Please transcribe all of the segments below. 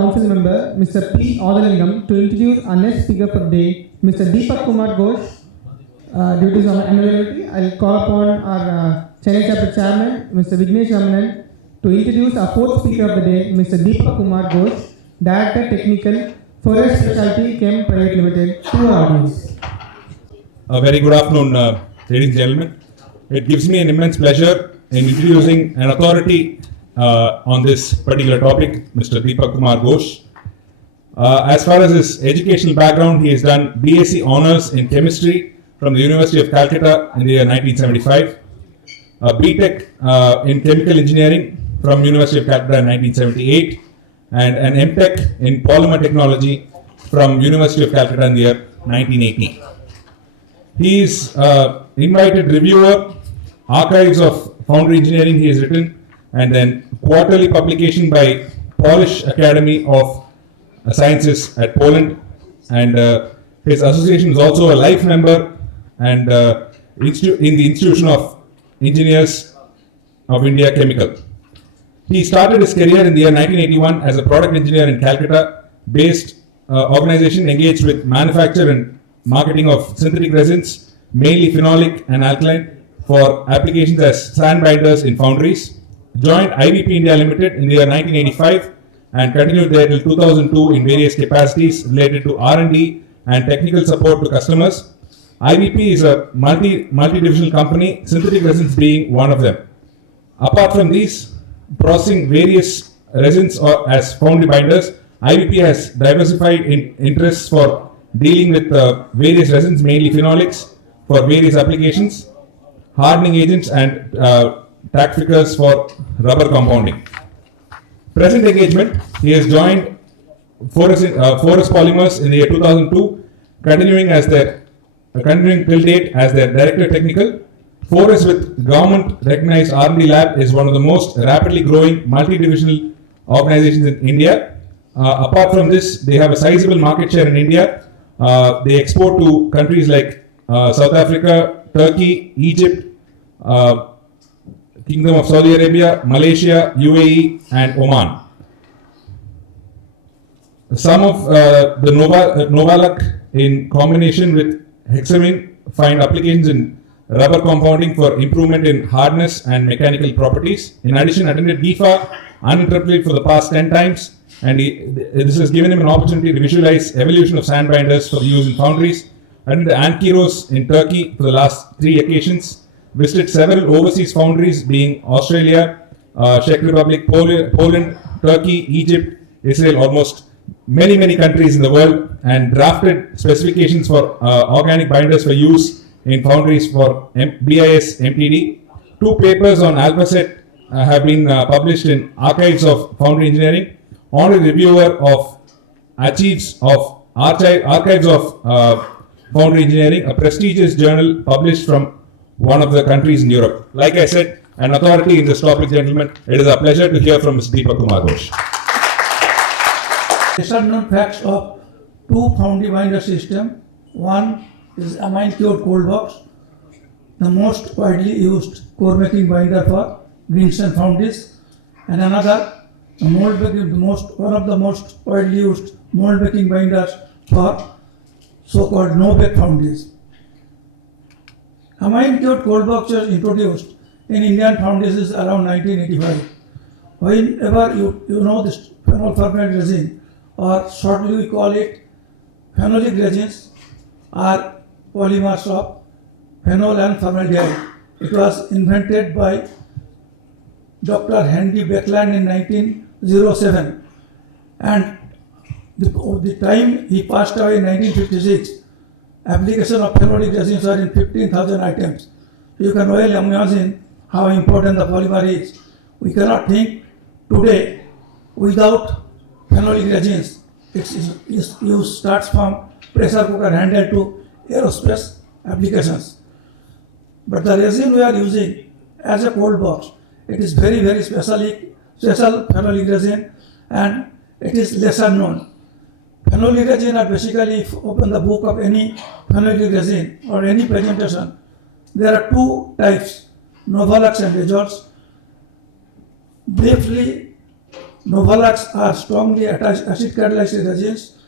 Council Member Mr. P. Odalingam to introduce our next speaker for the day, Mr. Dipak Kumar Ghosh. Due to some unavailability, I'll call upon our Chennai Chapter Chairman, Mr. Vignesh Ramanan, to introduce our fourth speaker of the day, Mr. Dipak Kumar Ghosh, Director Technical, Forace Speciality, Chem Private Limited, to our audience. A very good afternoon, ladies and gentlemen. It gives me an immense pleasure in introducing an authority on this particular topic, Mr. Dipak Kumar Ghosh. As far as his educational background, he has done BSc Honours in Chemistry from the University of Calcutta in the year 1975, BTech in Chemical Engineering from University of Calcutta in 1978, and an MTech in Polymer Technology from University of Calcutta in the year 1980. He is invited reviewer, archives of Foundry Engineering he has written, and then quarterly publication by Polish Academy of Sciences at Poland, and his association is also a life member and in the Institution of Engineers of India Chemical. He started his career in the year 1981 as a product engineer in Calcutta-based organization engaged with manufacture and marketing of synthetic resins, mainly phenolic and alkaline, for applications as sand binders in foundries. Joined IVP India Limited in the year 1985 and continued there till 2002 in various capacities related to R&D and technical support to customers. IVP is a multi-divisional company, synthetic resins being one of them. Apart from these, processing various resins as foundry binders, IVP has diversified interests for dealing with various resins, mainly phenolics, for various applications, hardening agents and tactificers for rubber compounding. Present engagement, he has joined Forace Polymers in the year 2002, continuing till date as their Director Technical. Forace, with government-recognized R&D lab, is one of the most rapidly growing multi-divisional organizations in India. Apart from this, they have a sizable market share in India. They export to countries like South Africa, Turkey, Egypt, Kingdom of Saudi Arabia, Malaysia, UAE, and Oman. Some of the Novalak in combination with hexamine find applications in rubber compounding for improvement in hardness and mechanical properties. In addition, attended DIFA uninterruptedly for the past 10 times, and this has given him an opportunity to visualize evolution of sand binders for use in foundries. Attended Ankyros in Turkey for the last 3 occasions. Visited several overseas foundries being Australia, Czech Republic, Poland, Turkey, Egypt, Israel, almost many countries in the world, and drafted specifications for organic binders for use in foundries for BIS MTD. 2 papers on AlphaSet have been published in Archives of Foundry Engineering. Honorary reviewer of Archives of Foundry Engineering, a prestigious journal published from one of the countries in Europe. Like I said, an authority in this topic, gentlemen. It is a pleasure to hear from Mr. Dipak Kumar Ghosh. These are known facts of 2 foundry binder system. One is amine cured cold box, the most widely used core making binder for Greenstone foundries, and another one of the most widely used mold making binders for so-called no-bake foundries. Amine cured cold box was introduced in Indian foundries is around 1985. Whenever you know this phenol formate resin, or shortly we call it phenolic resins, are polymers of phenol and formaldehyde. It was invented by Dr. Henry Beckland in 1907, and the time he passed away in 1956. Application of phenolic resins are in 15,000 items. You can well imagine how important the polymer is. We cannot think today without phenolic resins. Its use starts from pressure cooker handle to aerospace applications. But the resin we are using as a cold box, it is very special phenolic resin, and it is lesser known. Phenolic resin are basically, if you open the book of any phenolic resin or any presentation, there are 2 types, Novalux and Azoles. Briefly, novalacs are strongly attached acid catalyzed resins,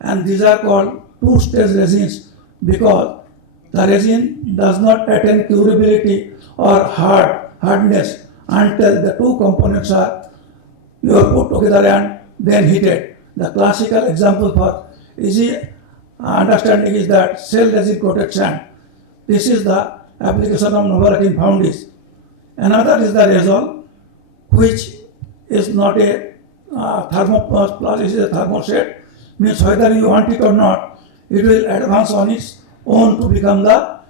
and these are called two-stage resins because the resin does not attain curability or hardness until the two components are put together and then heated. The classical example for easy understanding is that cell resin coated sand. This is the application of novalac in foundries. Another is the resol, which is not a thermoplast, it is a thermoset. Means whether you want it or not, it will advance on its own to become the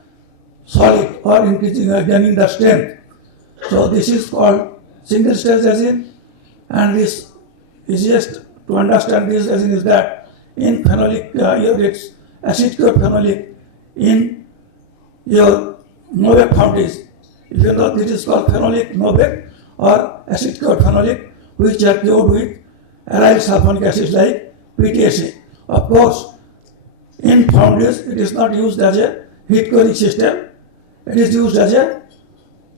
solid or increasing gaining the strength. So this is called single stage resin, and this easiest to understand this resin is that in phenolic it's acid cured phenolic in your Novec foundries. If you know, this is called phenolic Novec or acid cured phenolic, which are cured with aryl sulfonic acid like PTSA. Of course, in foundries it is not used as a heat curing system. It is used as a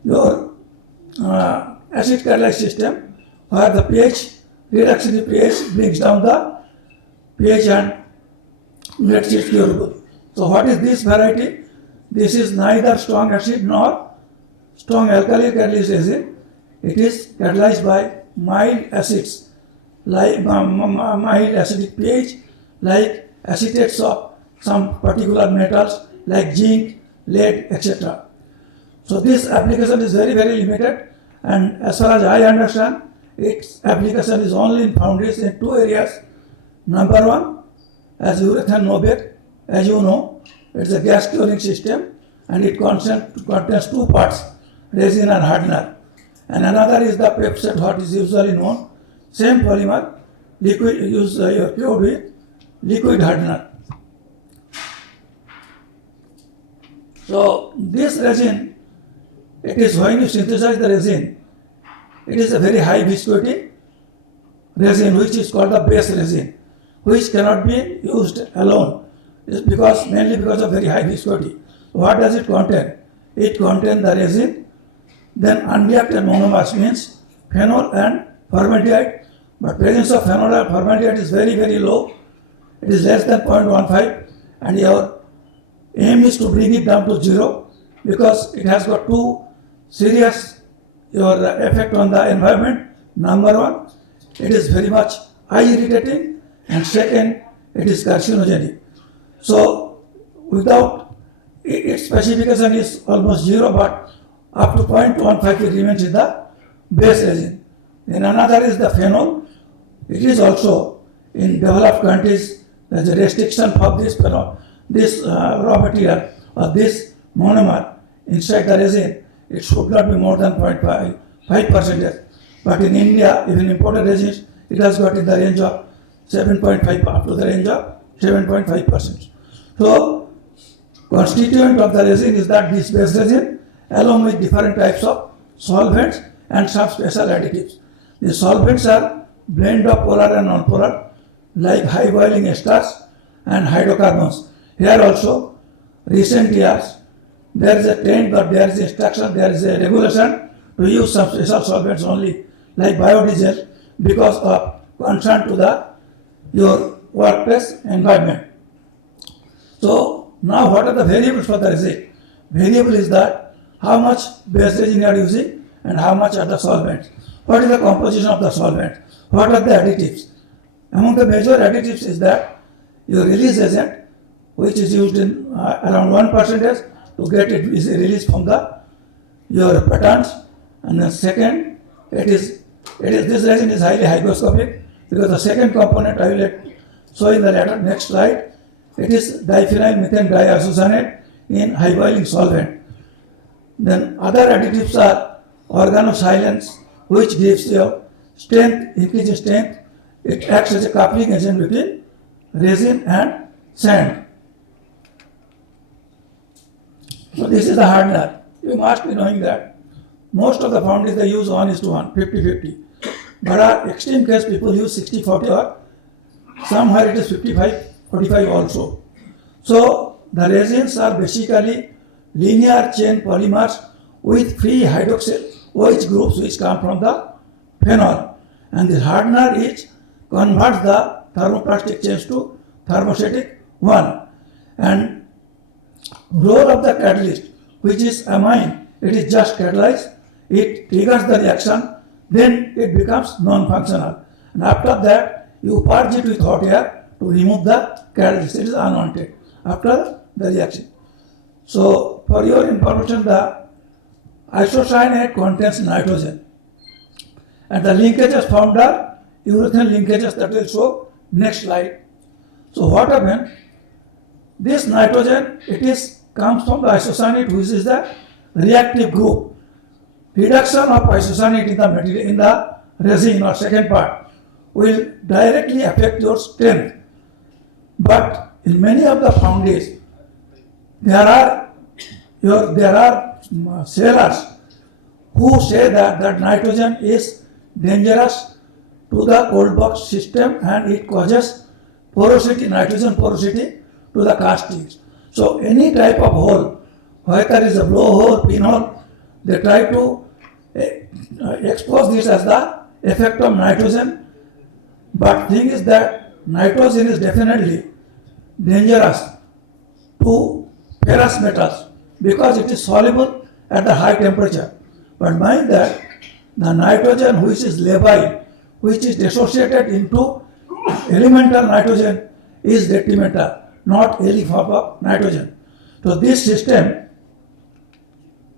your acid catalyzed system where the pH reduction in pH brings down the pH and makes it curable. So what is this variety? This is neither strong acid nor strong alkali catalyzed resin. It is catalyzed by mild acids like mild acidic pH, like acetates of some particular metals like zinc, lead, etc. So this application is very limited, and as far as I understand, its application is only in foundries in two areas. Number one, as urethane Novec, as you know, it's a gas curing system and it contains two parts, resin and hardener. And another is the pepsate, what is usually known, same polymer, liquid cured with liquid hardener. So this resin, it is when you synthesize the resin, it is a very high viscosity resin which is called the base resin, which cannot be used alone. It's mainly because of very high viscosity. What does it contain? It contains the resin, then unreacted monomers means phenol and formaldehyde, but presence of phenol and formaldehyde is very low. It is less than 0.15, and your aim is to bring it down to 0 because it has got two serious effect on the environment. Number one, it is very much eye irritating, and second, it is carcinogenic. So without its specification is almost 0, but up to 0.15 it remains in the base resin. Then another is the phenol. It is also in developed countries there is a restriction of this phenol, this raw material or this monomer inside the resin. It should not be more than 0.5%. But in India, even imported resins, it has got in the range of 7.5 up to the range of 7.5%. So, constituent of the resin is that this base resin along with different types of solvents and some special additives. The solvents are blend of polar and non-polar like high boiling esters and hydrocarbons. Here also, recent years, there is a trend, but there is instruction, there is a regulation to use some special solvents only like biodiesel because of concern to your workplace environment. So now what are the variables for the resin? Variable is that how much base resin you are using and how much are the solvents. What is the composition of the solvent? What are the additives? Among the major additives is that your release agent, which is used in around 1% to get it released from your patterns. And the second, this resin is highly hygroscopic because the second component I will show in the next slide. It is diphenyl methane diisocyanate in high boiling solvent. Then other additives are organosilane, which gives you strength, increasing strength. It acts as a coupling agent between resin and sand. So this is the hardener. You must be knowing that most of the foundries they use 1:1, 50-50. But our extreme case people use 60-40 or somewhere it is 55-45 also. So the resins are basically linear chain polymers with free hydroxyl OH groups which come from the phenol. and the hardener is converts the thermoplastic change to thermostatic one. And role of the catalyst, which is amine, it is just catalyzed, it triggers the reaction, then it becomes non-functional. And after that, you purge it with hot air to remove the catalyst. It is unwanted after the reaction. So, for your information, the isocyanate contains nitrogen. And the linkages found are urethane linkages that will show next slide. So, what happened? This nitrogen, comes from the isocyanate, which is the reactive group. Reduction of isocyanate in the material, in the resin or second part, will directly affect your strength. But in many of the foundries, there are sailors who say that nitrogen is dangerous to the cold box system and it causes porosity, nitrogen porosity to the castings. So any type of hole, whether it is a blowhole, pinhole, they try to expose this as the effect of nitrogen. But thing is that nitrogen is definitely dangerous to ferrous metals because it is soluble at the high temperature. But mind that the nitrogen which is labile, which is dissociated into elemental nitrogen, is detrimental, not any form of nitrogen. So this system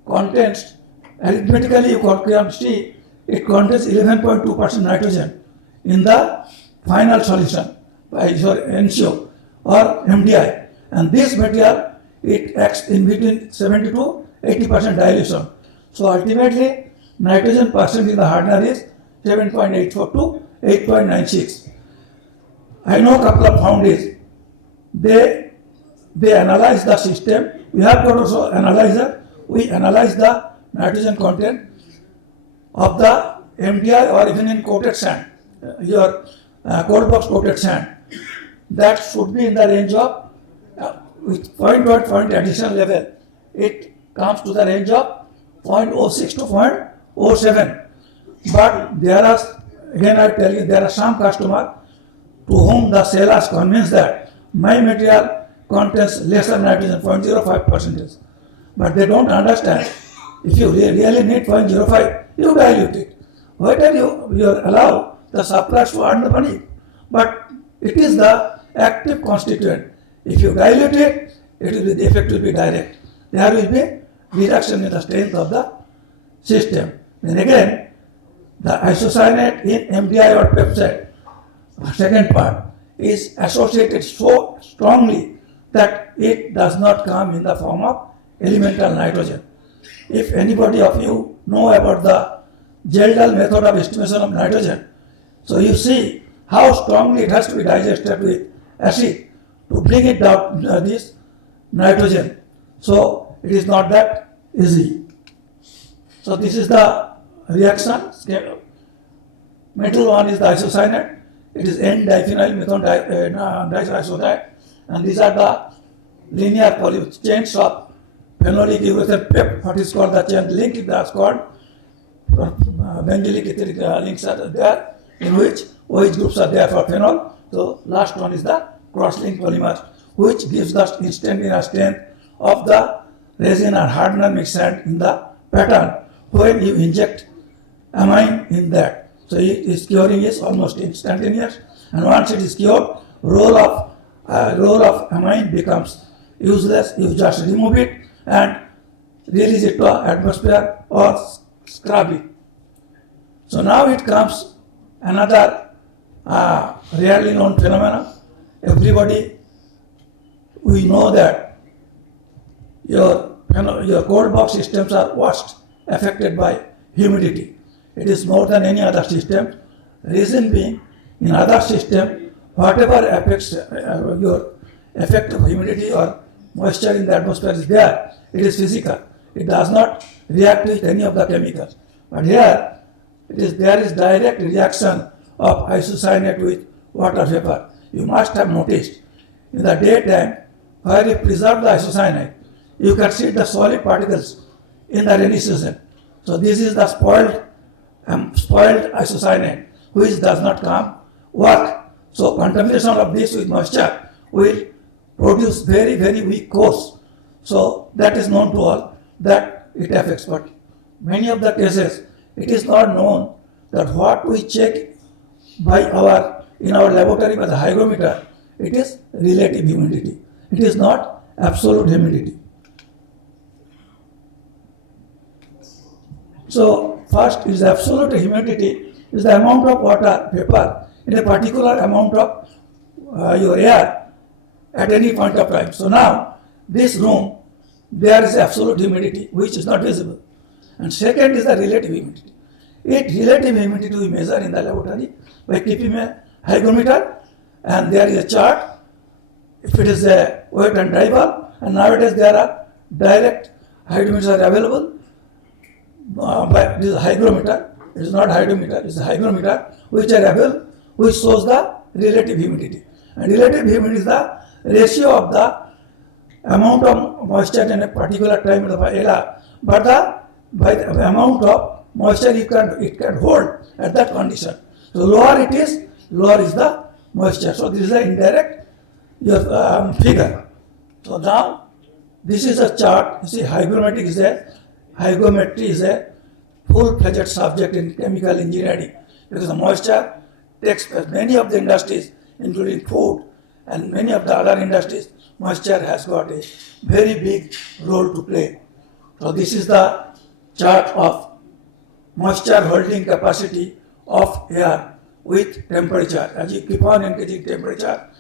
contains, arithmetically you can see, it contains 11.2% nitrogen in the final solution by your NCO or MDI. And this material, it acts in between 70 to 80% dilution. So ultimately, nitrogen percent in the hardener is 7.84 to 8.96. I know a couple of foundries, they analyze the system. We have got also analyzer. We analyze the nitrogen content of the MDI or even in coated sand, your cold box coated sand. That should be in the range of, with point addition level, it comes to the range of 0.06 to 0.07. But there are, again I tell you, there are some customers to whom the sellers convince that my material contains lesser nitrogen, 0.05%. But they don't understand. If you really need 0.05, you dilute it. Whether you allow the suppliers to earn the money. But it is the active constituent. If you dilute it, the effect will be direct. There will be reduction in the strength of the system. Then again, the isocyanate in MDI or peptide, second part, is associated so strongly that it does not come in the form of elemental nitrogen. If anybody of you know about the Geldal method of estimation of nitrogen, so you see how strongly it has to be digested with acid to bring it down this nitrogen. So it is not that easy. So this is the reaction. Metal one is the isocyanate. It is N-diphenyl methane diisocyanate, and these are the linear chains of phenolic urethane pep. What is called the chain link? That's called benzylic etheric links are there, in which OH groups are there for phenol. So last one is the cross-linked polymers, which gives the instantaneous strength of the resin or hardener mixed sand in the pattern when you inject amine in that. So its curing is almost instantaneous, and once it is cured, roll of amine becomes useless. You just remove it and release it to atmosphere or scrub it. So now it comes another rarely known phenomenon. Everybody, we know that your cold box systems are worst affected by humidity. It is more than any other system. Reason being, in other system, whatever affects your effect of humidity or moisture in the atmosphere is there, it is physical. It does not react with any of the chemicals. But here, there is direct reaction of isocyanate with water vapor. You must have noticed in the daytime, where you preserve the isocyanate, you can see the solid particles in the rainy season. So this is the spoiled isocyanate. which does not come work. So contamination of this with moisture will produce very, very weak cores. So that is known to all that it affects. But many of the cases, it is not known that what we check in our laboratory by the hygrometer, it is relative humidity. It is not absolute humidity. So first is absolute humidity is the amount of water vapor in a particular amount of your air at any point of time. So now this room, there is absolute humidity which is not visible. And second is the relative humidity. Relative humidity we measure in the laboratory by keeping a hygrometer, and there is a chart. If it is a wet and dry bulb, and nowadays there are direct hygrometers are available by this hygrometer. It is not hydrometer, it is a hygrometer which are available, which shows the relative humidity. And relative humidity is the ratio of the amount of moisture in a particular time of the area, but by the amount of moisture it can hold at that condition. So lower it is, lower is the moisture. So this is the indirect figure. So now this is a chart. You see, hygrometry is a full-fledged subject in chemical engineering, because the moisture takes place. Many of the industries, including food and many of the other industries, moisture has got a very big role to play. So this is the chart of moisture holding capacity of air with temperature. As you keep on increasing temperature,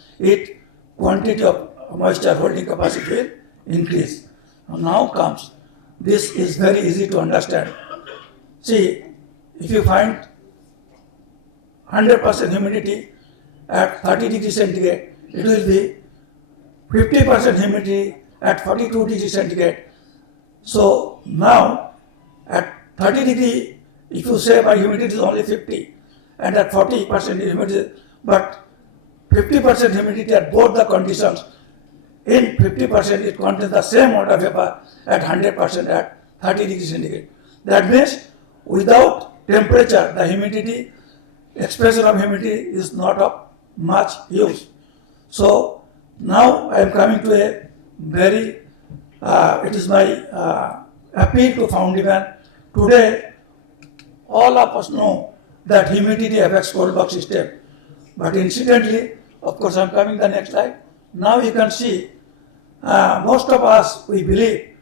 quantity of moisture holding capacity will increase. Now comes, this is very easy to understand. See, if you find 100% humidity at 30 degrees centigrade, it will be 50% humidity at 42 degrees centigrade. So now at 30 degree, if you say my humidity is only 50, and at 40% humidity, but 50% humidity at both the conditions, in 50% it contains the same water vapor at 100% at 30 degrees centigrade. That means without temperature, the humidity, expression of humidity is not of much use. So now I am coming to a very, it is my appeal to Foundrymen. Today, all of us know that humidity affects cold box system. But incidentally, of course, I am coming to the next slide. Now you can see, most of us, we believe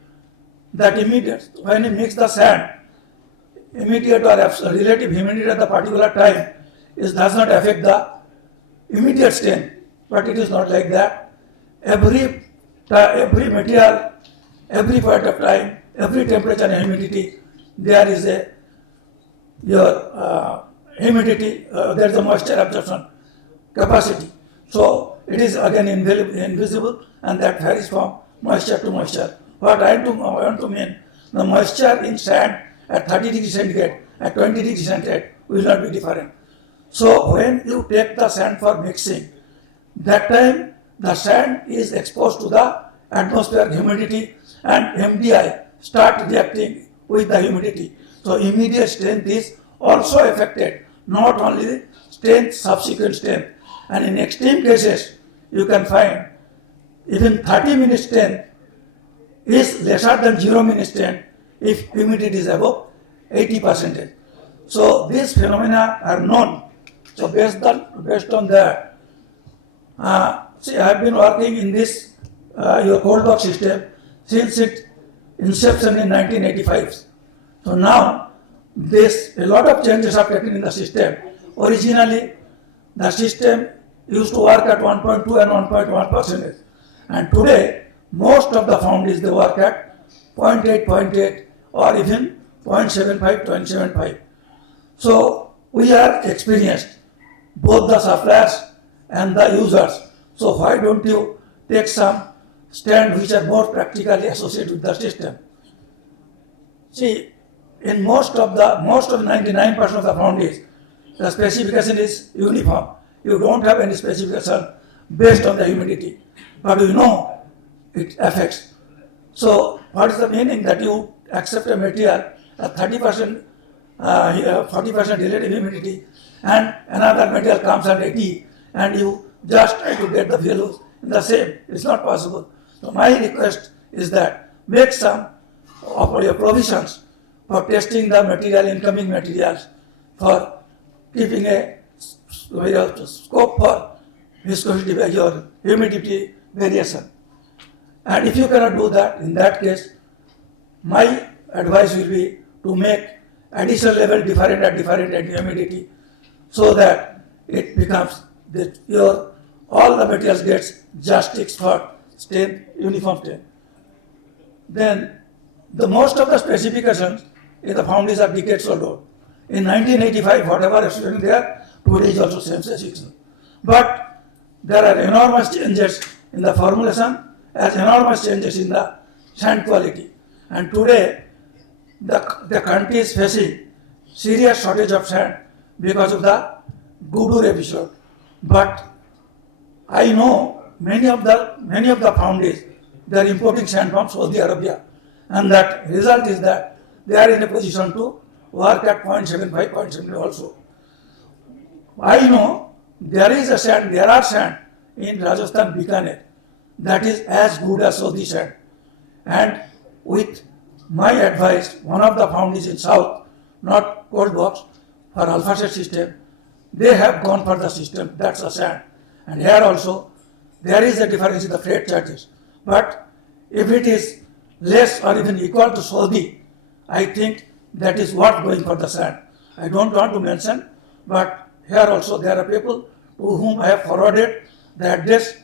that when you mix the sand, immediate or relative humidity at the particular time does not affect the immediate stain. But it is not like that. Every material, every point of time, every temperature and humidity, there is humidity, there is a moisture absorption capacity. So it is again invisible, and that varies from moisture to moisture. What I want to mean, the moisture in sand at 30 degrees centigrade, at 20 degrees centigrade will not be different. So when you take the sand for mixing, that time the sand is exposed to the atmospheric humidity, and MDI start reacting with the humidity. So immediate strength is also affected, not only the strength, subsequent strength. And in extreme cases, you can find even 30-minute strength is lesser than 0-minute strength if humidity is above 80%. So these phenomena are known. So based on that, see, I have been working in this your cold box system since its inception in 1985. So now a lot of changes are taken in the system. Originally, the system used to work at 1.2 and 1.1%. And today, most of the foundries, they work at 0.8, or even 0.75. So we are experienced, both the suppliers and the users. So why don't you take some stand which are more practically associated with the system? See, in most of 99% of the foundries, the specification is uniform. You don't have any specification based on the humidity, but you know it affects. So what is the meaning that you accept a material at 30%, 40% relative humidity, and another material comes at 80 and you just try to get the values in the same. It's not possible. So my request is that make some of your provisions for testing the material, incoming materials, for keeping a scope for viscosity or humidity variation. And if you cannot do that, in that case, my advice will be to make additional level different at different and humidity, so that it becomes that your all the materials gets just for strength, uniform strength. Then the most of the specifications in the foundries are decades old. In 1985, whatever is written there, today is also same specification. But there are enormous changes in the formulation, as enormous changes in the sand quality. And today, the country is facing serious shortage of sand because of the Gudur episode. But I know many of the foundries, they are importing sand from Saudi Arabia, and that result is that they are in a position to work at 0.75, 0.70 also. I know there are sand in Rajasthan, Bikaner, that is as good as Saudi sand. And with my advice, one of the foundries in South, not cold box, for alpha set system, they have gone for the system, that's a sand. And here also, there is a difference in the freight charges. But if it is less or even equal to Saudi, I think that is what going for the sand. I don't want to mention, but here also there are people to whom I have forwarded the address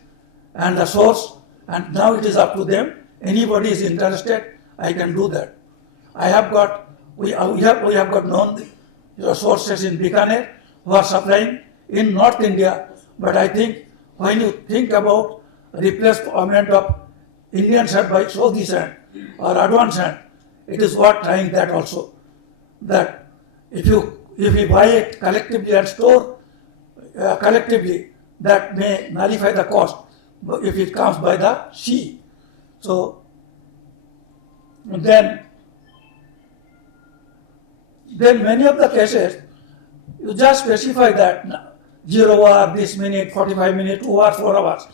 and the source, and now it is up to them. Anybody is interested, I can do that. We have got known sources in Bikaner who are supplying in North India, but I think when you think about replacement of Indian sand by Saudi sand or advanced sand, it is worth trying that also. That if you buy it collectively and store collectively, that may nullify the cost if it comes by the sea. So then many of the cases, you just specify that 0 hour, this minute, 45 minutes, 2 hours, 4 hours.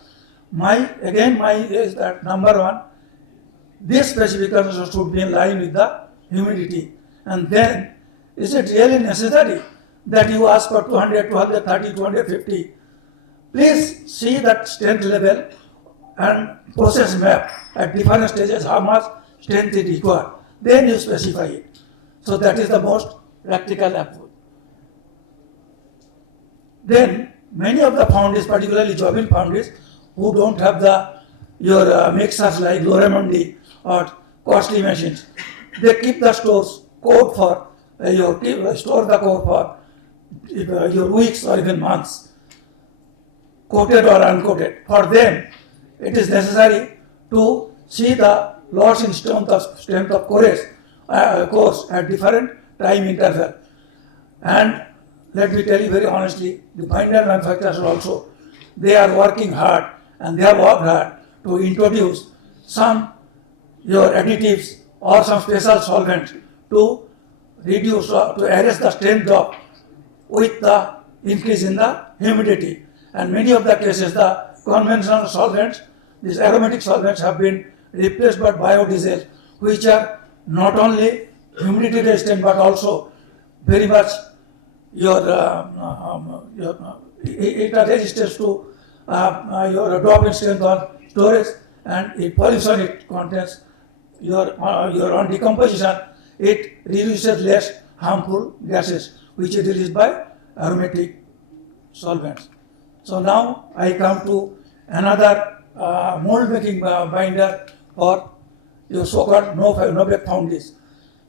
My is that number one, this specification should be in line with the humidity. And then, is it really necessary that you ask for 200, 230, 250? Please see that strength level and process map at different stages, how much strength is required. Then you specify it. So that is the most practical approach. Then many of the foundries, particularly jobbing foundries, who don't have your mixers like Loremondi or costly machines, they keep the stores code for store the code for your weeks or even months, coated or uncoated. For them, it is necessary to see the loss in strength of course at different time interval. And let me tell you very honestly, the binder manufacturers also, they are working hard and they have worked hard to introduce some your additives or some special solvents to reduce or to arrest the strength drop with the increase in the humidity. And many of the cases, the conventional solvents, these aromatic solvents have been replaced by biodiesel, which are not only humidity resistant but also very much it are resistant to your drop in strength on storage, and if pollution it contains your on decomposition, it reduces less harmful gases which is released by aromatic solvents. So now I come to another mold making binder for your so-called no-bake foundries.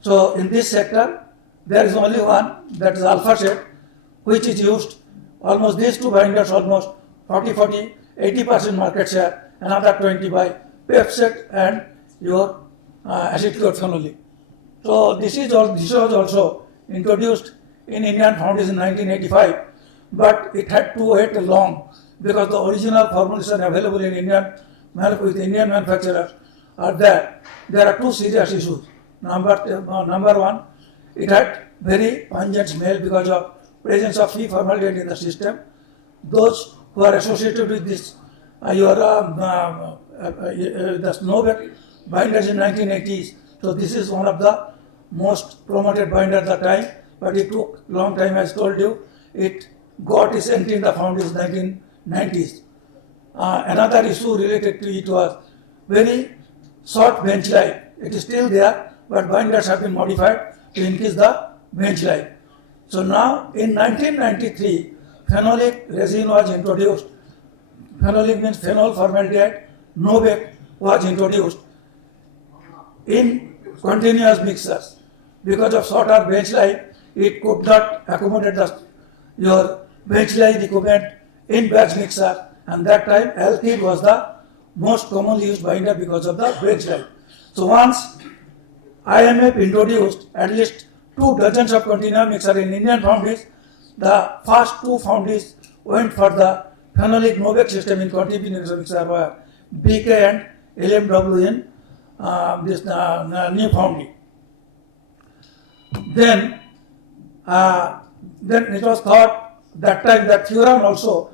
So in this sector, there is only one, that is alpha set, which is used almost these two binders almost 80% market share, another 20 by Pepset and your acetic phenolic. So this was also introduced in Indian foundries in 1985, but it had to wait long because the original formulation available in Indian manufacturers are that there are two serious issues. Number one, it had very pungent smell because of presence of free formaldehyde in the system. Those who are associated with this, the Novak binders in 1980s. So this is one of the most promoted binder at the time, but it took long time, as told you. It got its entry in the Foundry's 1990s. Another issue related to it was very short bench life. It is still there, but binders have been modified to increase the bench life. So now in 1993, phenolic resin was introduced. Phenolic means phenol formaldehyde. Novak was introduced in continuous mixers. Because of shorter bench life, it could not accommodate your bench life requirement in batch mixer, and that time alkyd was the most commonly used binder because of the bench life. So once IMF introduced at least 2 dozens of continuous mixer in Indian foundries, the first 2 foundries went for the phenolic Novak system in continuous mixer were BK and LMW in this new foundry. Then it was thought that time that Furan also,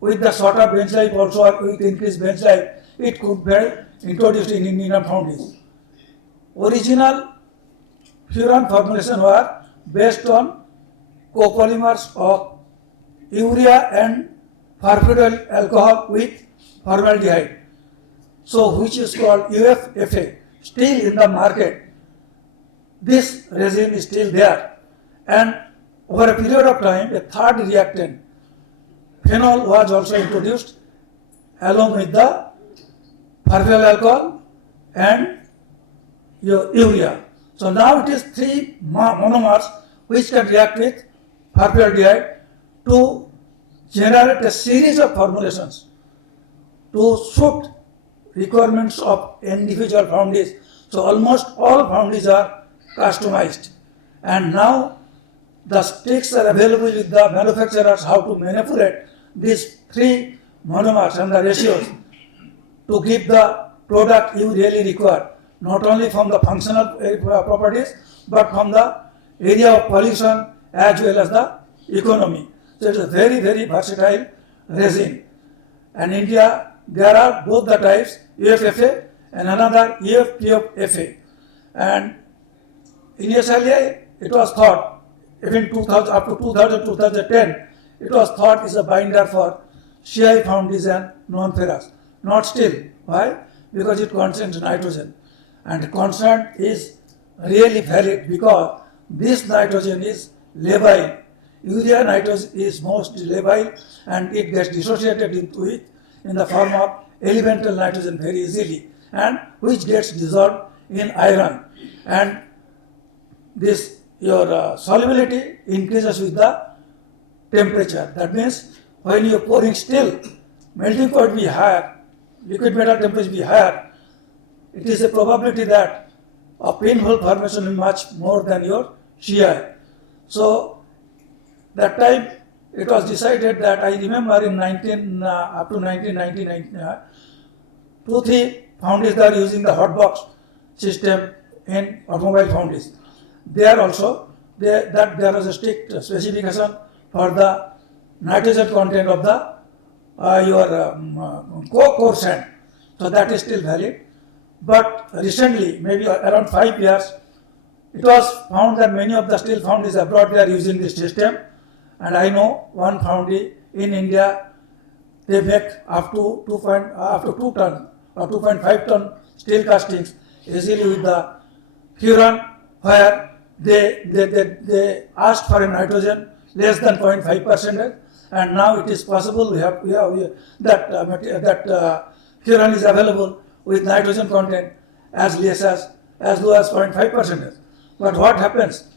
with the shorter bench life also, or with increased bench life, it could be introduced in Indian foundries. Original Furan formulation were based on copolymers of urea and furfuryl alcohol with formaldehyde, so which is called UFFA. Still in the market, this resin is still there, and over a period of time, a third reactant, phenol, was also introduced along with the furfuryl alcohol and urea. So now it is 3 monomers which can react with furfuryl to generate a series of formulations to suit requirements of individual foundries. So almost all foundries are customized, and now the sticks are available with the manufacturers how to manipulate these 3 monomers and the ratios to give the product you really require, not only from the functional properties but from the area of pollution as well as the economy. So it is a very, very versatile resin. And in India, there are both the types, UFFA and another UFPFA. And initially, it was thought, even 2000, up to 2010, it was thought is a binder for CI foundries and non-ferrous. Not still. Why? Because it contains nitrogen. And constant is really valid because this nitrogen is labile. Urea nitrogen is most labile, and it gets dissociated into it in the form of elemental nitrogen very easily, and which gets dissolved in iron. And this your solubility increases with the temperature. That means when you are pouring still, melting point will be higher, liquid metal temperature will be higher. It is a probability that a pinhole formation will be much more than your CI. So that time it was decided that, I remember in up to 1999, 2-3 foundries that are using the hot box system in automobile foundries. There also, there was a strict specification for the nitrogen content of the core sand. So that is still valid. But recently, maybe around 5 years, it was found that many of the steel foundries abroad, they are using this system. And I know one foundry in India, they make up to 2 ton or 2.5 ton steel castings easily with the Furan, where they asked for a nitrogen less than 0.5%, and now it is possible we have that Furan is available with nitrogen content as low as 0.5%. But what happens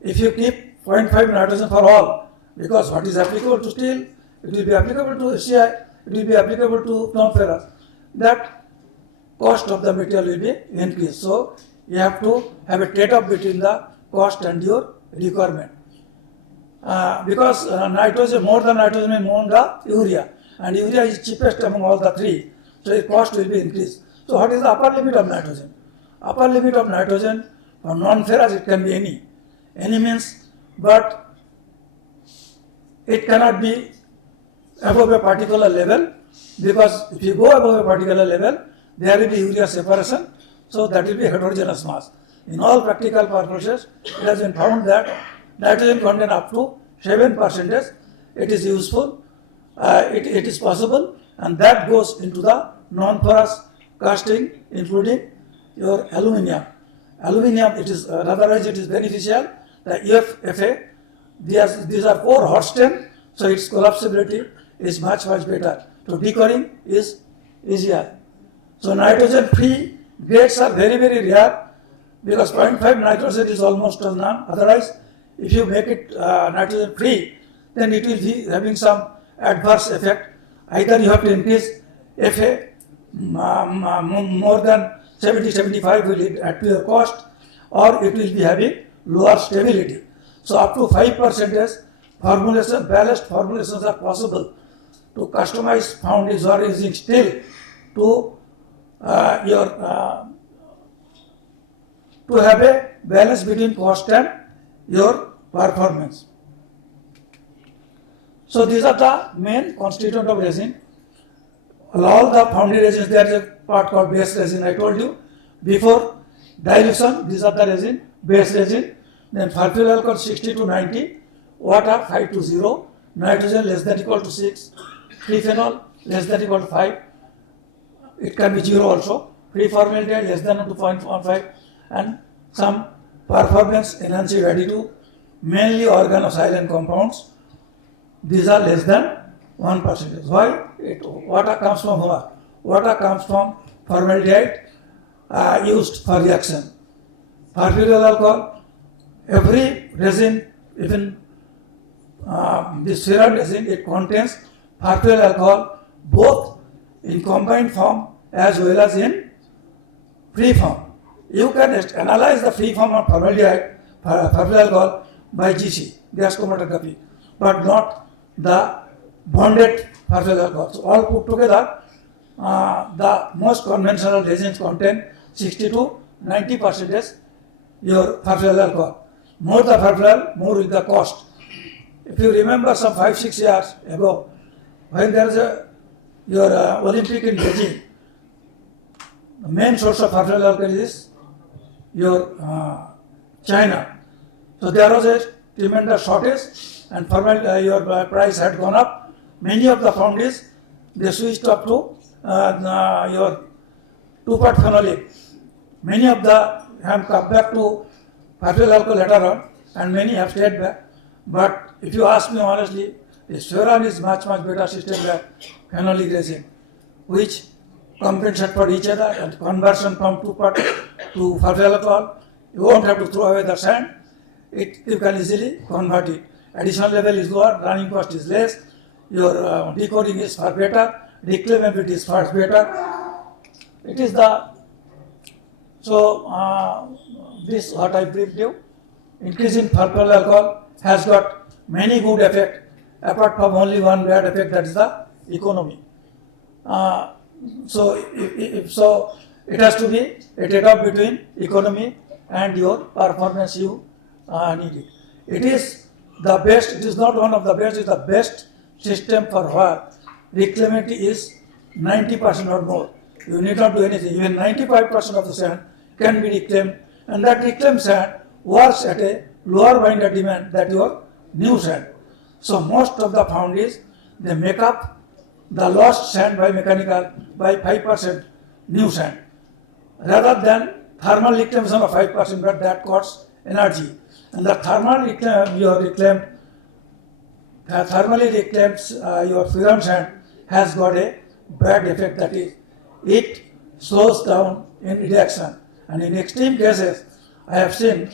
if you keep 0.5 nitrogen for all? Because what is applicable to steel, it will be applicable to CI, it will be applicable to non-ferrous. That cost of the material will be increased. So you have to have a trade-off between the cost and your requirement. Because nitrogen, more than nitrogen means more than the urea, and urea is cheapest among all the 3, so the cost will be increased. So what is the upper limit of nitrogen? Upper limit of nitrogen for non-ferrous, it can be any means, but it cannot be above a particular level, because if you go above a particular level, there will be urea separation, so that will be heterogeneous mass. In all practical purposes, it has been found that nitrogen content up to 7%, it is useful, it is possible, and that goes into the non-porous casting, including your aluminium. Aluminium, it is otherwise it is beneficial. The UFFA, these are core hot stain, so its collapsibility is much better. So decoring is easier. So nitrogen free grades are very rare, because 0.5 nitrogen is almost none. Otherwise, if you make it nitrogen free, then it will be having some adverse effect. Either you have to increase FA more than 70-75 will at your cost, or it will be having lower stability. So up to 5% formulation, balanced formulations are possible to customize foundries or using steel to to have a balance between cost and your performance. So these are the main constituent of resin. All the foundry resins, there is a part called base resin. I told you before dilution, these are the resin, base resin. Then furfuryl alcohol 60 to 90, water 5 to 0, nitrogen less than equal to 6, free phenol less than equal to 5. It can be 0 also. Free formaldehyde less than 2.15, and some performance enhancing additive, mainly organosilane compounds. These are less than 1%. Why? Water comes from what? Water comes from formaldehyde used for reaction. Furfuryl alcohol, every resin, even this Furan resin, it contains furfuryl alcohol both in combined form as well as in free form. You can analyze the free form of formaldehyde, furfuryl alcohol by GC, gas chromatography, but not the bonded furfuryl alcohol. So all put together, the most conventional resins contain 60 to 90% your furfuryl alcohol. More the furfuryl, more is the cost. If you remember some 5-6 years ago, when there is your Olympic in Beijing, the main source of furfuryl alcohol is your China. So there was a tremendous shortage, and your price had gone up. Many of the foundries, they switched up to your 2-part phenolic. Many of the have come back to furfuryl alcohol later on, and many have stayed back. But if you ask me honestly, this Furan is much better system than phenolic resin, which compensate for each other, and conversion from 2-part to furfuryl alcohol. You won't have to throw away the sand. You can easily convert it. Additional level is lower, running cost is less, your decoding is far better, reclaimability is far better. It is the, so this what I briefed you. Increasing furfuryl alcohol has got many good effects, apart from only one bad effect, that is the economy. So it has to be a trade-off between economy and your performance you need. It is the best, it is not one of the best, it is the best system for what reclaimability is 90% or more. You need not do anything. Even 95% of the sand can be reclaimed, and that reclaimed sand works at a lower binder demand than your new sand. So most of the foundries, they make up the lost sand by mechanical by 5% new sand, rather than thermal reclamation of 5%, but that costs energy. And the thermally reclaimed your Furan sand has got a bad effect, that is, it slows down in reaction. And in extreme cases, I have seen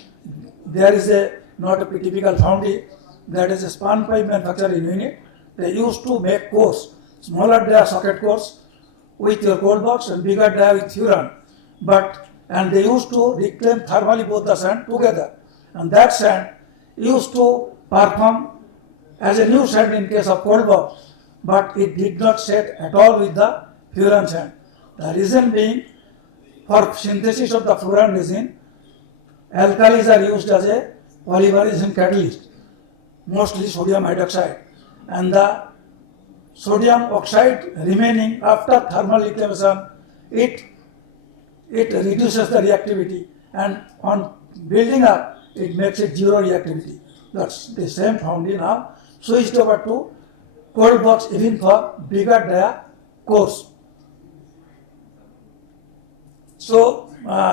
there is not a typical foundry, that is a span pipe manufacturing unit. They used to make cores, smaller dia socket cores with your cold box and bigger dia with Furan. And they used to reclaim thermally both the sand together. And that sand used to perform as a new sand in case of cold box, but it did not set at all with the Furan sand. The reason being, for synthesis of the Furan resin, alkalis are used as a polymerization catalyst, mostly sodium hydroxide. and the sodium oxide remaining after thermal reclamation, it reduces the reactivity, and on building up, it makes it zero reactivity. That's the same foundry now switched over to cold box even for bigger dia cores. So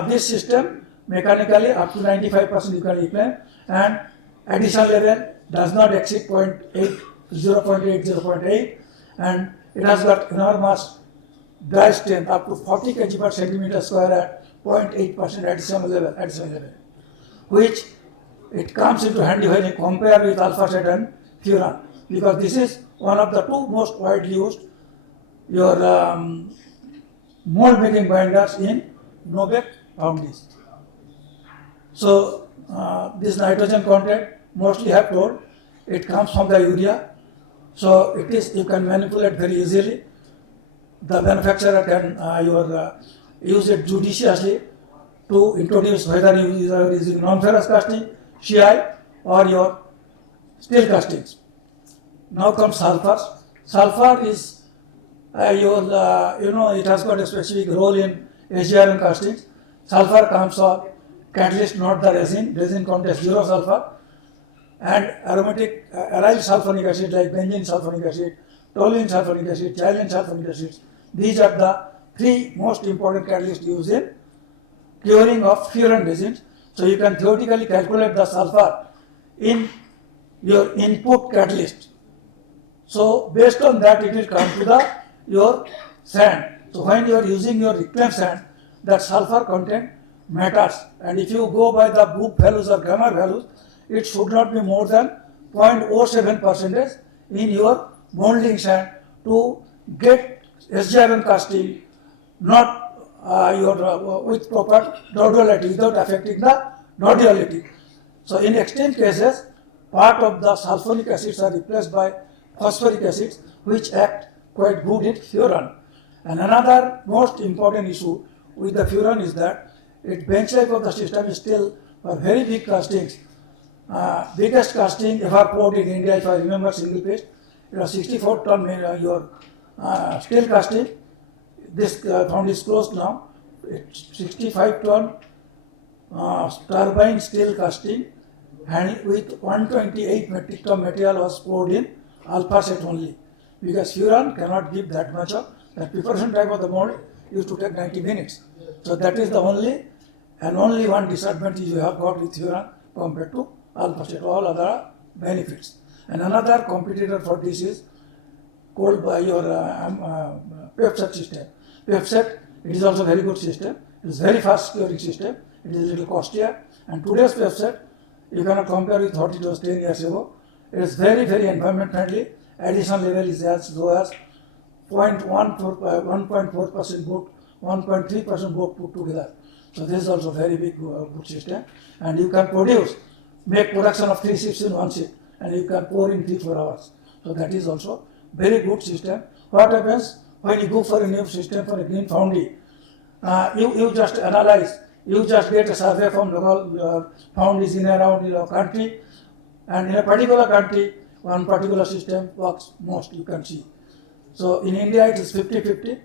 this system mechanically up to 95% you can reclaim, and addition level does not exceed 0.8, 0.8, and it has got enormous dry strength up to 40 kg per centimeter square at 0.8% additional level, which it comes into handy when you compare with alpha set and furan, because this is one of the two most widely used your mold making binders in Novec foundries. So this nitrogen content mostly have told it comes from the urea, so it is, you can manipulate very easily. The manufacturer can use it judiciously to introduce whether you are using non-ferrous casting, CI, or your steel castings. Now comes sulfur. Sulfur is it has got a specific role in HGRN castings. Sulfur comes off catalyst, not the resin. Resin contains zero sulfur, and aromatic aryl sulfonic acid like benzene sulfonic acid, toluene sulfonic acid, xylene sulfonic acid. These are the three most important catalysts used in curing of furan resins. So you can theoretically calculate the sulfur in your input catalyst. So based on that, it will come to your sand. So when you are using your reclaimed sand, that sulfur content matters. And if you go by the book values or grammar values, it should not be more than 0.07% in your molding sand to get SGRN casting, not with proper nodulity, without affecting the nodulity. So in extreme cases, part of the sulfonic acids are replaced by phosphoric acids, which act quite good in furan. And another most important issue with the furan is that its bench life of the system is still for very big castings. Biggest casting ever poured in India, if I remember, single piece, it was 64 ton your steel casting. This found is closed now. It's 65 ton turbine steel casting, and with 128 metric ton material was poured in alpha set only, because furan cannot give that much of that preparation time of the mold used to take 90 minutes. So that is the only one disadvantage you have got with furan compared to alpha set. All other benefits. And another competitor for this is called by your PEFSET system. PEFSET, it is also a very good system. It is very fast curing system. It is a little costlier. And today's PEFSET, you cannot compare with what it was 10 years ago. It is very, very environment friendly. Addition level is as low as 1.4% boat, 1.3% boat put together. So this is also very big good system. And you can make production of 3 shifts in 1 shift, and you can pour in 3-4 hours. So that is also very good system. What happens when you go for a new system for a green foundry? You just analyze, you just get a survey from local foundries in around your country, and in a particular country, one particular system works most, you can see. So in India it is 50-50,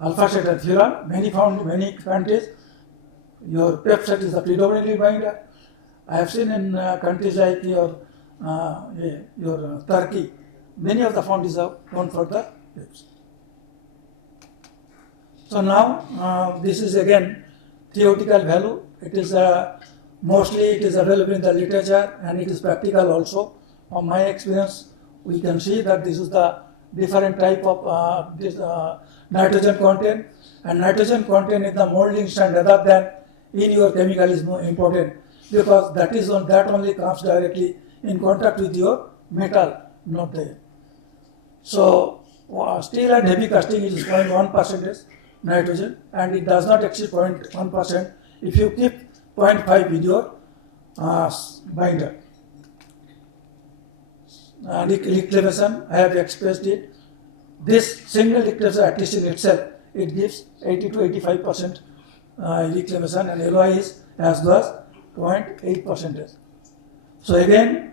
alpha set and furan. Many countries, your PEFSET is the predominantly binder. I have seen in countries like your Turkey, many of the foundries have gone for the PEFSET. So now this is again theoretical value. It is mostly it is available in the literature, and it is practical also. From my experience, we can see that this is the different type of nitrogen content, and nitrogen content in the molding stand rather than in your chemical is more important, because that only comes directly in contact with your metal, not there. So steel and heavy casting is 0.1% nitrogen, and it does not exceed 0.1% if you keep 0.5 with your binder. Reclamation, I have expressed it. This single reclamation, at least in itself, it gives 80 to 85% reclamation, and LOI is as low as 0.8%. So again,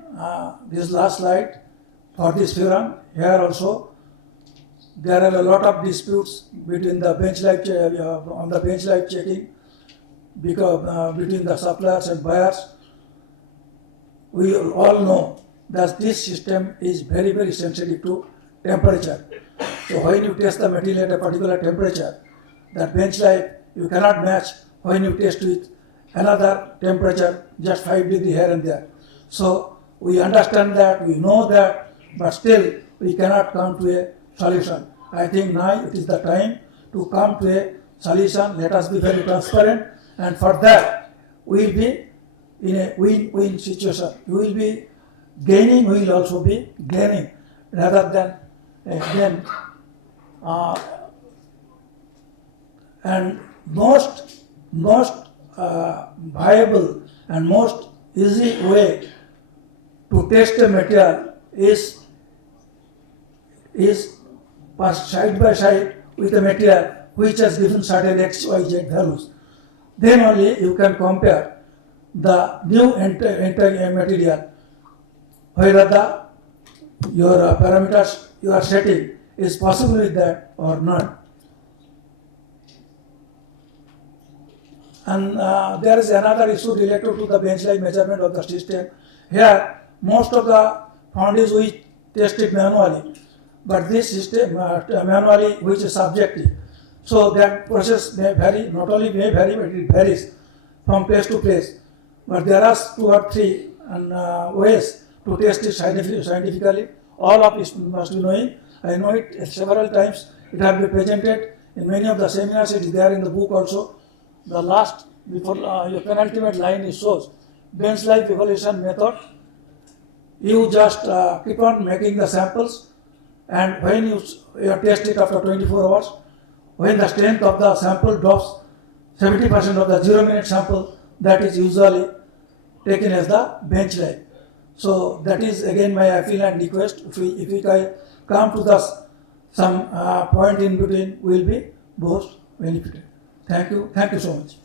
this last slide, for this Furan, here also there are a lot of disputes between the bench life on the bench life checking because between the suppliers and buyers. We all know that this system is very, very sensitive to temperature. So when you test the material at a particular temperature, that bench life you cannot match when you test with another temperature, just 5 degrees here and there. So we understand that, we know that, but still we cannot come to a solution. I think now it is the time to come to a solution. Let us be very transparent, and for that we will be in a win-win situation. We will be gaining, we will also be gaining, rather than gain. And most viable and most easy way to test a material is passed side by side with a material which has given certain X, Y, Z values. Then only you can compare the new entering material, whether your parameters you are setting is possible with that or not. And there is another issue related to the bench life measurement of the system. Here, most of the foundries we test it manually, but this system manually, which is subjective. So that process may vary, not only may vary, but it varies from place to place. But there are 2 or 3 ways to test it scientifically. All of it must be knowing. I know it several times. It has been presented in many of the seminars. It is there in the book also. The last, before your penultimate line, it shows bench life evaluation method. You just keep on making the samples, and when you test it after 24 hours, when the strength of the sample drops 70% of the 0-minute sample, that is usually taken as the bench life. So that is again my appeal and request. If we come to some point in between, we will be most benefited. Thank you so much.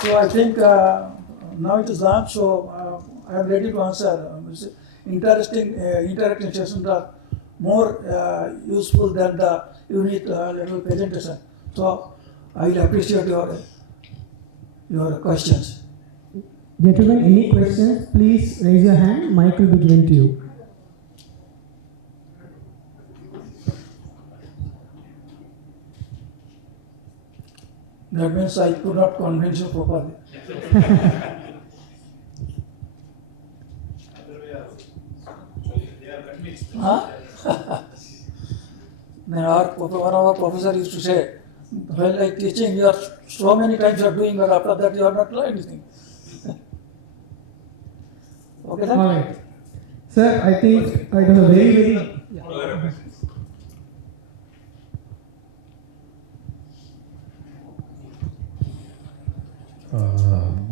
So I think now it is lunch, so I am ready to answer. Interacting sessions are more useful than the unit level presentation. So I will appreciate your questions. Gentlemen, any questions, please raise your hand. Mic will be given to you. That means I could not convince you properly. Huh? Then one of our professors used to say, well, like teaching, you are so many times you are doing, but after that you have not learned anything. Okay, then? All right. Sir, I think it was a very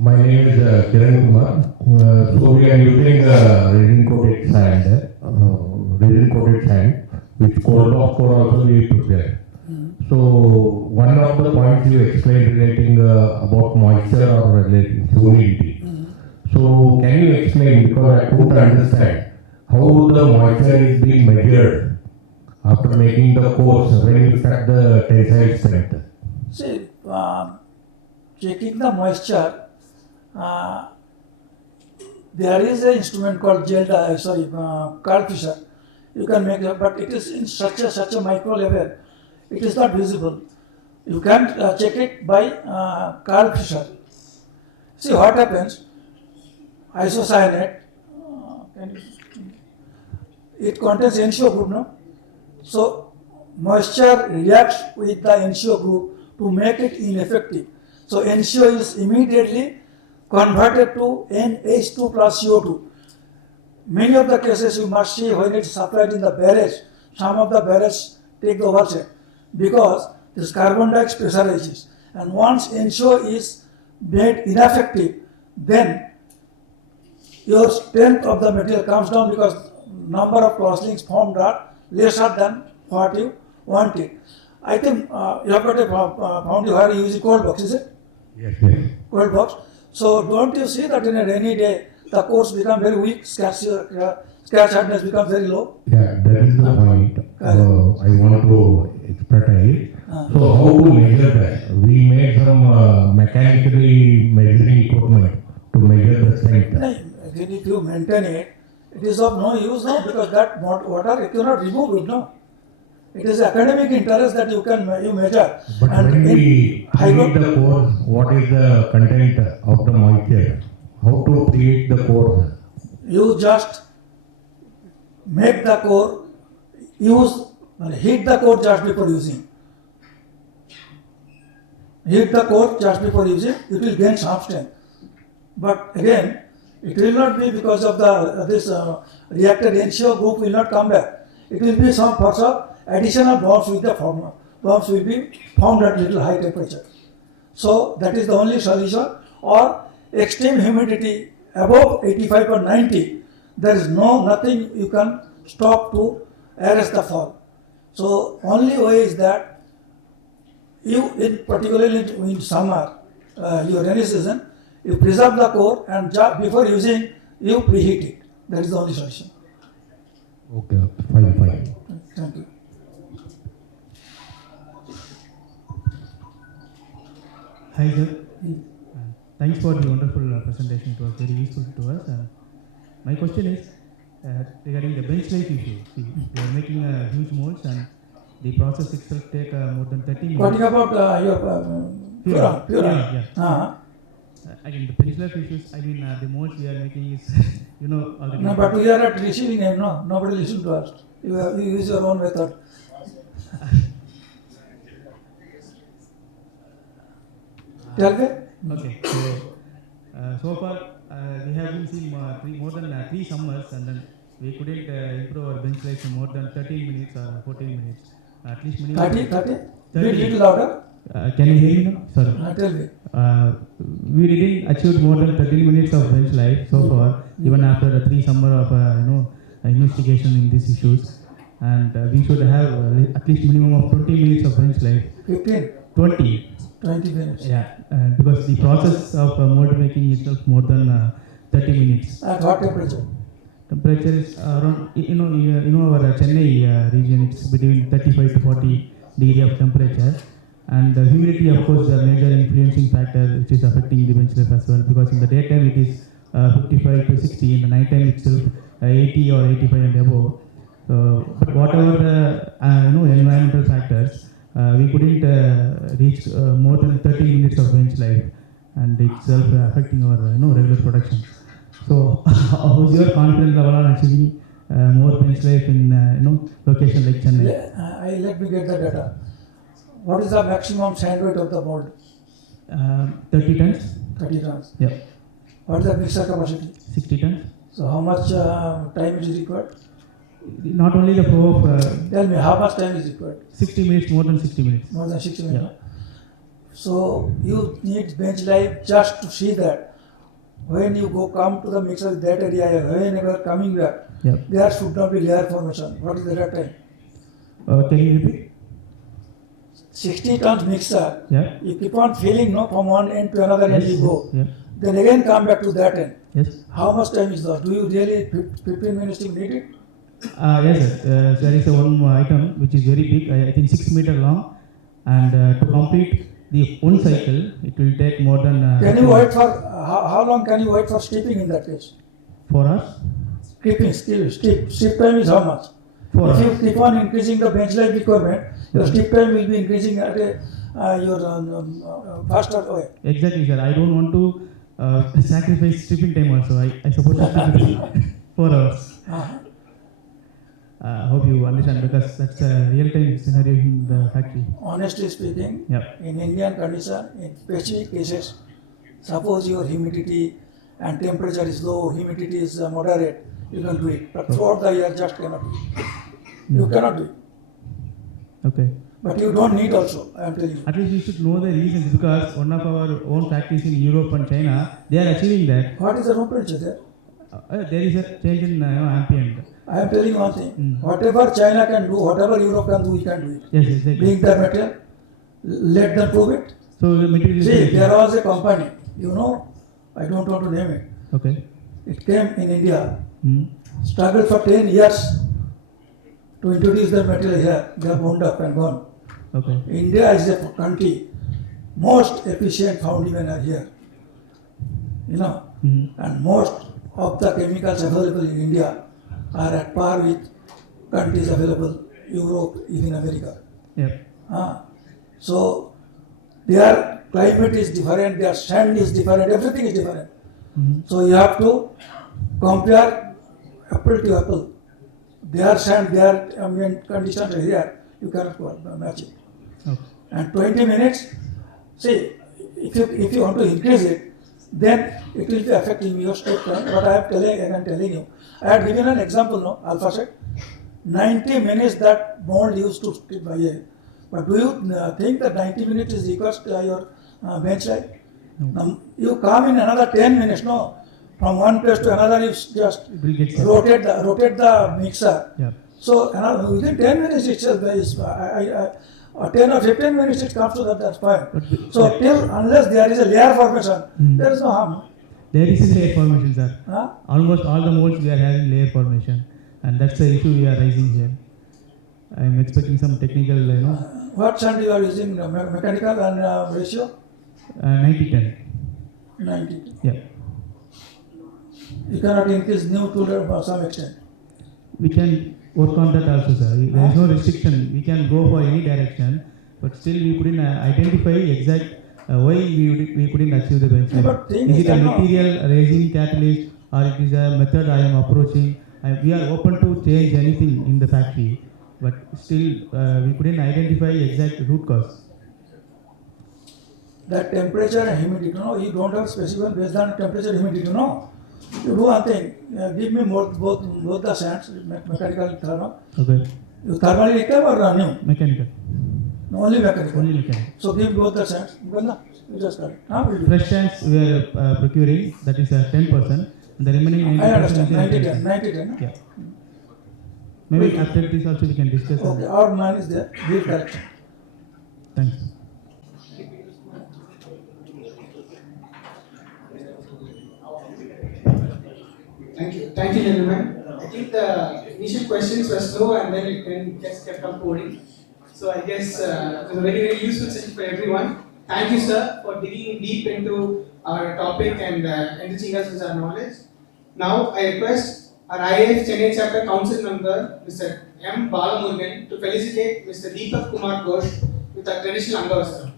My name is Kiran Kumar. So we are using resin coated sand, which cold box for also we prepare. So one of the points you explained relating about moisture or relating humidity. So can you explain, because I couldn't understand how the moisture is being measured after making the course when you start the tensile strength? See, checking the moisture, there is an instrument called Carl Fisher. You can make it, but it is in such a micro level. It is not visible. You can check it by Carl Fisher. See what happens. Isocyanate, it contains NCO group, no? So moisture reacts with the NCO group to make it ineffective. So NCO is immediately converted to NH2 plus CO2. Many of the cases you must see when it is supplied in the barrage, some of the barrages take the overset because this carbon dioxide pressurizes. And once NCO is made ineffective, then your strength of the material comes down because number of crosslinks formed are lesser than what you wanted. I think you have got a foundry where you use a cold box, is it? Yes. Cold box. So don't you see that in a rainy day, the cores become very weak, scratch hardness becomes very low. Yeah, that is the point. I want to expertise. So how to measure that? We made some mechanically measuring equipment to measure the strength. Then if you maintain it, it is of no use now, because that water you cannot remove it, no. It is academic interest that you measure. But and when we create the core, what is the content of the moisture? How to create the core? You just make the core, heat the core just before using. Heat the core just before using, it will gain some strength. But again, it will not be because of this reactor NCO group will not come back. It will be some parts of additional bombs with the formula. Bombs will be found at little high temperature. So that is the only solution. Or extreme humidity above 85 or 90, there is nothing you can stop to arrest the fall. So only way is that you, particularly in summer, your rainy season, you preserve the core and before using, you preheat it. That is the only solution. Okay, fine. Thank you. Hi sir, thanks for the wonderful presentation. It was very useful to us. My question is regarding the bench life issue. See, we are making huge molds and the process itself take more than 30 minutes. What about your Furan? Yeah. Again, the bench life issues, I mean the molds we are making is, already. No, but we are at receiving end, no? Nobody listen to us. You use your own method. Tell me. Okay, so far we have been seeing more than 3 summers, and then we couldn't improve our bench life to more than 13 minutes or 14 minutes. At least minimum. 30? Little louder. Can you hear me now? Sorry. Tell me. We didn't achieve more than 13 minutes of bench life so far, even after the 3 summer of investigation in these issues. And we should have at least minimum of 20 minutes of bench life. 15? 20 minutes. Yeah, because the process of mold making itself more than 30 minutes. At what temperature? Temperature is around, our Chennai region, it's between 35 to 40 degree of temperature. And the humidity, of course, the major influencing factor which is affecting the bench life as well, because in the daytime it is 55 to 60, in the nighttime itself 80 or 85 and above. So, but whatever the environmental factors, we couldn't reach more than 30 minutes of bench life, and itself affecting our regular production. So, how is your confidence level on achieving more bench life in location like Chennai? Let me get the data. What is the maximum sand weight of the mold? 30 tons. 30 tons. Yeah. What is the mixer capacity? 60 tons. So how much time is required? Not only the flow of... Tell me, how much time is required? 60 minutes, more than 60 minutes. More than 60 minutes. Yeah. So you need bench life just to see that when you come to the mixer that area, whenever coming back, there should not be layer formation. What is the right time? Can you repeat? 60 tons mixer, Yeah. you keep on filling from one end to another end you go. Yeah. Then again come back to that end. Yes. How much time is that? Do you really 15 minutes you need it? Yes, sir. There is one item which is very big, I think 6 meter long, and to complete the one cycle, it will take more than... Can you wait for, how long can you wait for steeping in that case? For us? Steep time is how much? If you keep on increasing the bench life requirement, your steep time will be increasing at your faster way. Exactly, sir. I don't want to sacrifice stripping time also. I suppose it to be 4 hours. Hope you understand, because that's a real-time scenario in the factory. Honestly speaking, Yep. in Indian condition, in specific cases, suppose your humidity and temperature is low, humidity is moderate, you can do it. But throughout the year, just cannot do it. You cannot do it. Okay. But you don't need also, I am telling you. At least we should know the reasons, because one of our own factories in Europe and China, they are achieving that. What is the temperature there? There is a change in ambient. I am telling you one thing. Whatever China can do, whatever Europe can do, we can do it. Yes, exactly. Bring the material, let them prove it. So the material is... See, there was a company, I don't want to name it. Okay. it came in India, struggled for 10 years to introduce the material here. They have wound up and gone. Okay. India is a country, most efficient foundrymen are here. You know, and most of the chemicals available in India are at par with countries available, Europe, even America. Yep. So their climate is different, their sand is different, everything is different. So you have to compare apple to apple. Their sand, their ambient conditions are here, you cannot match it. Okay. And 20 minutes, see, if you want to increase it, then it will be affecting your step time. But I am telling you, I had given an example, no, alpha set, 90 minutes that bond used to stick by a. But do you think that 90 minutes is equal to your bench life? No. You come in another 10 minutes, no? From one place to another, you just rotate the mixer. Yeah. So within 10 minutes itself, there is, 10 or 15 minutes it comes to that, that's fine. So unless there is a layer formation, there is no harm. There is a layer formation, sir. Huh? Almost all the molds we are having layer formation, and that's the issue we are raising here. I am expecting some technical, What sand you are using, mechanical and ratio? 90-10. 90. Yeah. You cannot increase new tool to some extent. We can work on that also, sir. There is no restriction. We can go for any direction, but still we couldn't identify exact why we couldn't achieve the benchmark. Is it a material raising catalyst, or it is a method I am approaching? We are open to change anything in the factory, but still we couldn't identify exact root cause. That temperature and humidity, you don't have specification based on temperature and humidity, You do one thing, give me both the sands, mechanical and thermal. Okay. You thermally equip or new? Mechanical. No, only mechanical. Only mechanical. So give both the sands. You just got it. Fresh sands we are procuring, that is 10%, and the remaining 90%. I understand, 90-10. Yeah. Maybe after this also we can discuss. Okay, our man is there, give correction. Thanks. Thank you, gentlemen. I think the initial questions were slow and then it just kept on coding. So I guess it was a very, very useful session for everyone. Thank you, sir, for digging deep into our topic and enriching us with our knowledge. Now I request our IAF Chennai chapter council member, Mr. M. Balamurugan, to felicitate Mr. Dipak Kumar Ghosh with our traditional Angavastra.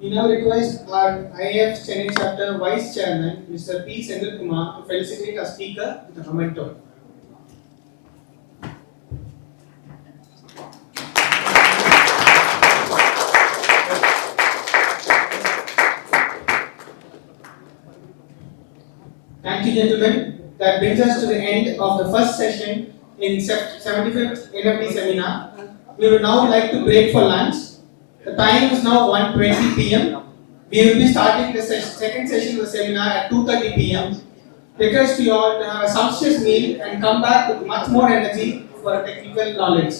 We now request our IAF Chennai chapter vice chairman, Mr. P. Sendil Kumar, to felicitate our speaker with a memento. Thank you, gentlemen. That brings us to the end of the first session in 75th NFD seminar. We would now like to break for lunch. The time is now 1:20 p.m. We will be starting the second session of the seminar at 2:30 p.m. Request you all to have a sumptuous meal and come back with much more energy for a technical knowledge.